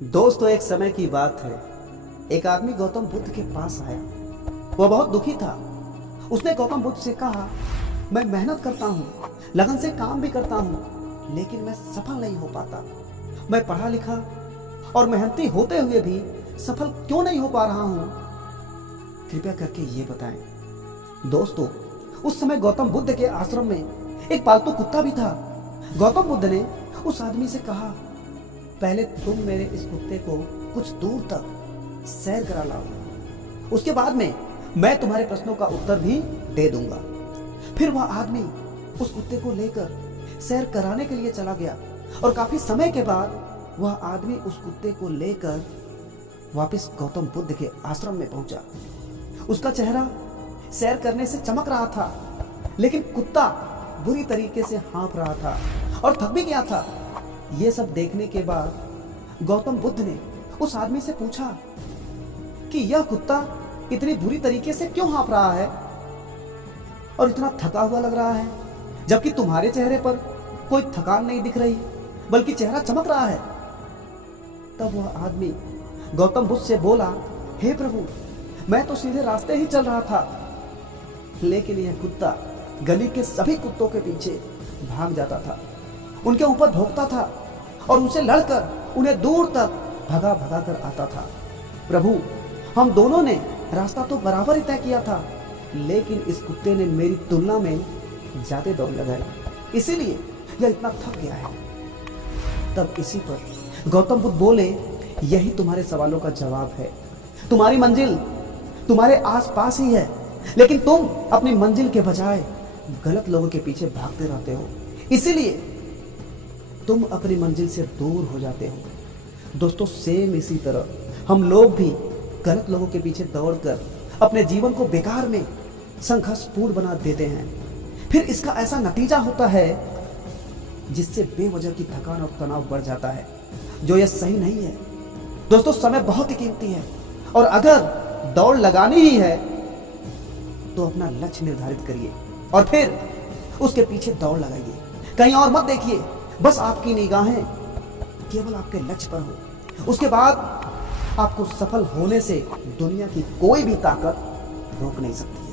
दोस्तों, एक समय की बात है। एक आदमी गौतम बुद्ध के पास आया। वह बहुत दुखी था। उसने गौतम बुद्ध से कहा, मैं मेहनत करता हूँ, लगन से काम भी करता हूँ, लेकिन मैं सफल नहीं हो पाता। मैं पढ़ा लिखा और मेहनती होते हुए भी सफल क्यों नहीं हो पा रहा हूँ? कृपया करके ये बताएं। दोस्तों, उस समय गौतम बुद्ध के आश्रम में एक पालतू कुत्ता भी था। गौतम बुद्ध ने उस आदमी से कहा, पहले तुम मेरे इस कुत्ते को कुछ दूर तक सैर करा लाओ, उसके बाद में मैं तुम्हारे प्रश्नों का उत्तर भी दे दूंगा। फिर वह आदमी उस कुत्ते को लेकर सैर कराने के लिए चला गया और काफी समय के बाद वह आदमी उस कुत्ते को लेकर वापस गौतम बुद्ध के आश्रम में पहुंचा। उसका चेहरा सैर करने से चमक रहा था, लेकिन कुत्ता बुरी तरीके से हाँफ रहा था और थक भी गया था। यह सब देखने के बाद गौतम बुद्ध ने उस आदमी से पूछा कि यह कुत्ता इतनी बुरी तरीके से क्यों हाँफ रहा है और इतना थका हुआ लग रहा है, जबकि तुम्हारे चेहरे पर कोई थकान नहीं दिख रही, बल्कि चेहरा चमक रहा है। तब वह आदमी गौतम बुद्ध से बोला, हे प्रभु, मैं तो सीधे रास्ते ही चल रहा था, लेकिन यह कुत्ता गली के सभी कुत्तों के पीछे भाग जाता था, उनके ऊपर भौंकता था और उनसे लड़कर उन्हें दूर तक भगा भगा कर आता था। प्रभु, हम दोनों ने रास्ता तो बराबर ही तय किया था, लेकिन इस कुत्ते ने मेरी तुलना में ज्यादा दौड़ लगाई, इसीलिए यह इतना थक गया है। तब इसी पर गौतम बुद्ध बोले, यही तुम्हारे सवालों का जवाब है। तुम्हारी मंजिल तुम्हारे आसपास ही है, लेकिन तुम अपनी मंजिल के बजाय गलत लोगों के पीछे भागते रहते हो, इसीलिए तुम अपनी मंजिल से दूर हो जाते हो। दोस्तों, सेम इसी तरह हम लोग भी गलत लोगों के पीछे दौड़कर अपने जीवन को बेकार में संघर्षपूर्ण बना देते हैं। फिर इसका ऐसा नतीजा होता है जिससे बेवजह की थकान और तनाव बढ़ जाता है, जो यह सही नहीं है। दोस्तों, समय बहुत ही कीमती है और अगर दौड़ लगानी ही है तो अपना लक्ष्य निर्धारित करिए और फिर उसके पीछे दौड़ लगाइए। कहीं और मत देखिए, बस आपकी निगाहें केवल आपके लक्ष्य पर हो। उसके बाद आपको सफल होने से दुनिया की कोई भी ताकत रोक नहीं सकती।